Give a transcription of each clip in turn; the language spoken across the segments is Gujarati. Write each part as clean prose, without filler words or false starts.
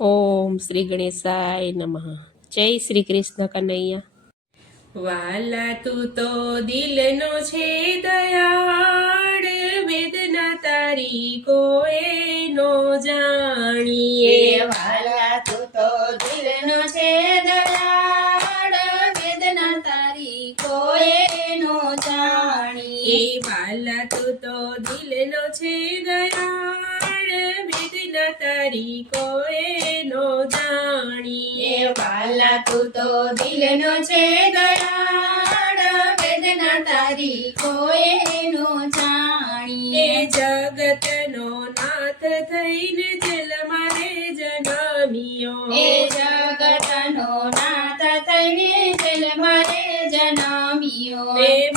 ઓમ શ્રી ગણેશાય નમઃ. જય શ્રી કૃષ્ણ કનૈયા. વાલા તું તો દિલનો છે દયાળ, વેદના તારી કોઈ નો જાણીએ. વાલા તું તો દિલનો છે દયાળ, વેદના તારી કોઈ નો જાણીએ. વાલા તું તો દિલનો છે દયાળ, વેદના તારી કોઈ નો જાણીએ. વાલા તું તો દિલનો છે દયાળ, વેદના તારી કોઈ નો જાણીએ. જગતનો નાથ થઈને જેલમાં રે જન્મ્યો. જગતનો નાથ થઈને જેલમાં રે જન્મ્યો.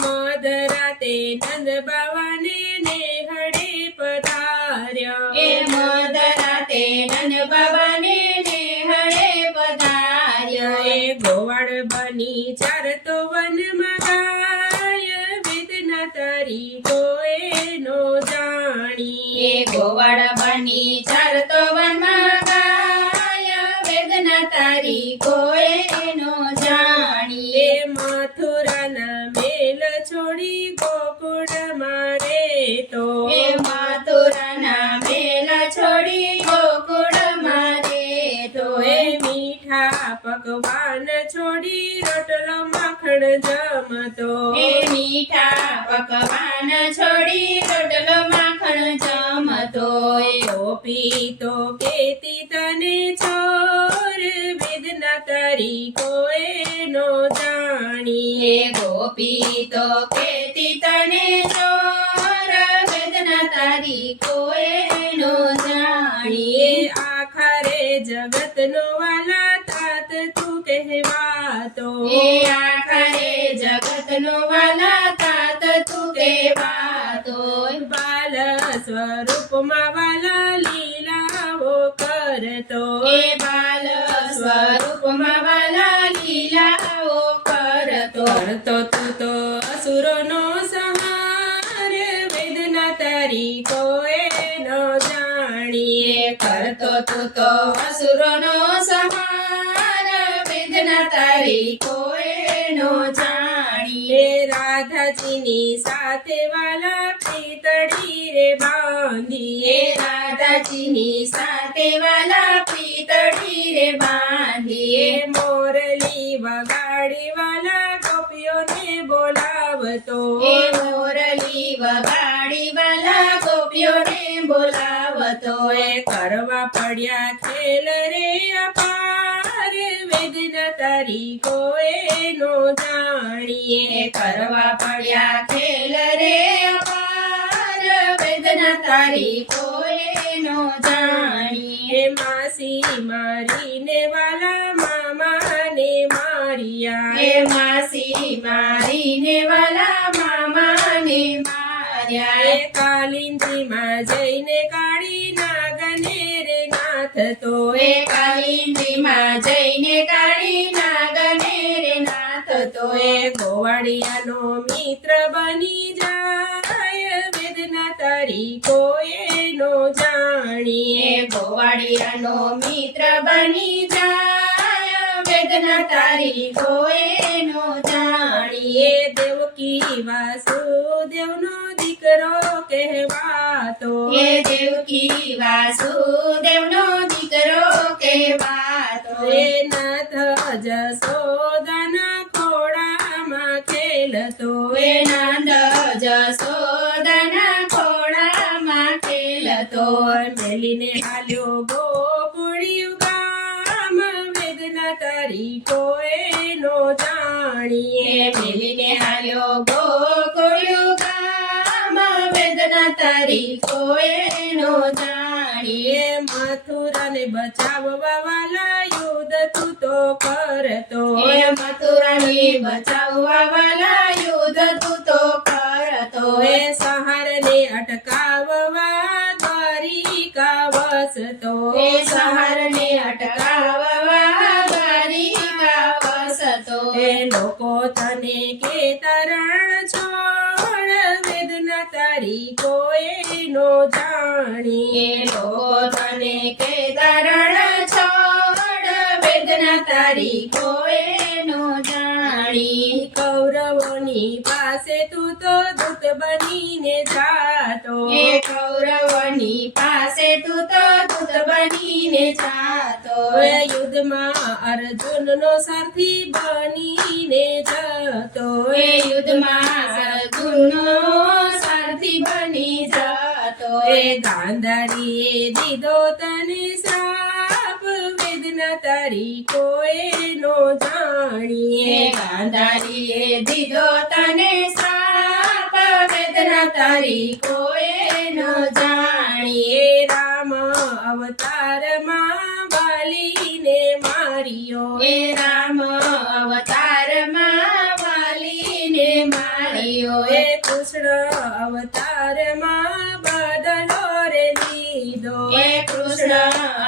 મધરાતે નંદ બાવાને નેહળે પધાર્યો. મધરાતે નંદ બાબાને નેહળે પધાર્યો. ગોવાળ બની ચારતો વનમાં ગાય, વેદના તારી કોઈ નો જાણીએ. ગોવાળ બની ચારતો વનમાં ગાય, વેદના તારી કોઈ નો જાણીએ. મથુરાના મેલ છોડી ગોકુળમાં રહેતો. મથુરાના મેલ છોડી ગોકુળમાં રહેતો. મીઠા પકવાન છોડી રોટલો માખણ જમતો. મીઠા પકવાન છોડી રોટલો માખણ જમતો. ગોપી તો કેતી તને ચોર, વેદના તારી કોઈ નો જાણીએ. ગોપી તો કેતી તને ચોર, વેદના તારી કોઈ નો જાણીએ. આખરે જગતનો વાલા તાત તું કહેવાતો. આખરે જગતનો વાલા તાત તું કહેવાતો. બાલ સ્વરૂપમાં વાલા લીલાઓ કરતો. બાલ સ્વરૂપમાં વાલા લીલાઓ કરતો. કરતો તું તો અસુરોનો સંહાર, વેદના તારી કોઈ નો જાણીએ. કરતો તું તો અસુરોનો સંહાર, વેદના તારી કોઈ નો જાણીએ. રાધાજીની સાથે વાલા પીતળી રે બાંધીએ. રાધાજીની સાથે વાલા પીતળી રે બાંધીએ. મોરલી વગાડી વાલા ગોપીઓને બોલાવતો. મોરલી વગાડી વાલા ગોપીઓને બોલાવતો. કરવા પડ્યા ખેલ રે અપાર, વેદના તારી કોઈ નો જાણીએ. કરવા પડ્યા ખેલ રે અપાર, વેદના તારી કોઈ નો જાણીએ. માસી મારીને વાલા મામાને માર્યા. માસી મારીને વાલા મામાને માર્યા. કાલિંદીમાં જઈને કાળી નાગને રે નાથ તો. કાલિંદીમાં જઈને કાળી નાગને રે નાથ તો. ગોવાળિયાનો મિત્ર બની જાય, વેદના તારી કોઈ નો જાણીએ. ગોવાળિયાનો મિત્ર બની જાય, વેદના તારી કોઈ નો જાણીએ. દેવકી વાસુદેવનો દીકરો કહેવાતો. દેવકી વાસુદેવનો દીકરો કહેવાતો. નાથ જશોદાના ખોળામાં ખેલતો. નંદ જશોદાના ખોળામાં ખેલતો. મેલીને હાલ્યો ગોકુળિયું ગામ, વેદના તારી કોઈ નો જાણીએ. મેલીને હાલ્યો ગોકુળિયું ગામ, વેદના તારી કોઈ નો જાણીએ. મથુરાને બચાવવા વાલા યુદ્ધ તું તો કરતો. મથુરાને બચાવવા વાલા યુદ્ધ તું તો કરતો. સહારને અટકાવવા દ્વારિકા વસતો. સહારને અટકાવવા દ્વારિકા વસતો. લોકો તને કેતા રણ છોડ, વેદના તારી કોઈ નો જાણીએ. લોકો તને કે તરણ છો તારી કોઈ નો જાણી કૌરવોની પાસે તું તો દૂત બનીને જાતો એ કૌરવની પાસે તું તો દૂત બનીને જાતો એ યુદ્ધમાં અર્જુનનો સારથી બનીને જતો એ યુદ્ધમાં અર્જુનનો સારથી બની જતો એ ગાંધારીએ દીધો તને શ્રાપ વેદના તારી કોઈ નો એ જાણીએ ગાંધારીએ દીધો તને શ્રાપ વેદના તારી કોઈ ન જાણીએ એ રામ અવતારમાં વાલીને માર્યો એ રામ અવતારમાં વાલીને માર્યો એ કૃષ્ણ અવતારમાં બદલો રે લીધો એ કૃષ્ણ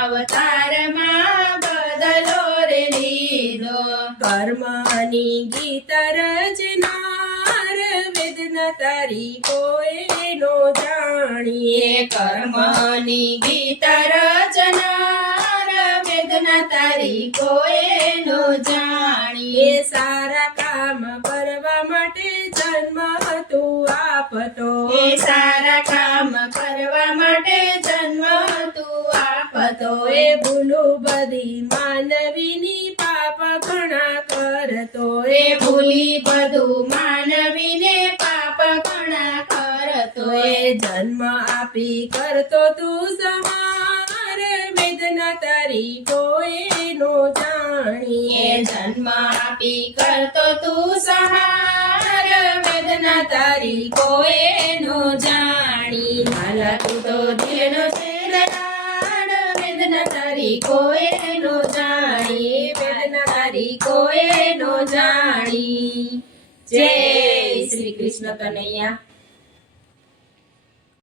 અવતારમાં બદલો રે લીધો કર્મની ગીતા રચનાર વેદના તારી કોઈ નો જાણીએ એ કર્મની ગીત રચનાર વેદના તારી કોઈ નો જાણીએ એ સારા કામ કરવા માટે જન્મ તું આપતો એ સારા કામ કરવા માટે જન્મ તું આપતો એ ભૂલું બધી માનવીની પાપ ઘણા કરતો એ ભૂલી બધું માનવીને પાપ ઘણા કરતો એ જન્મ આપી કરતો તું સહાર વેદના તારી કોઈ નો એ જાણીએ જન્મ આપી કરતો તું સહાર વેદના તારી કોઈ નો જાણી માલા તું તો દિલનો છે લાડ વેદના તારી કોઈ નો જાણી વેદના તારી કોઈ નો જાણી જય શ્રી કૃષ્ણ કનૈયા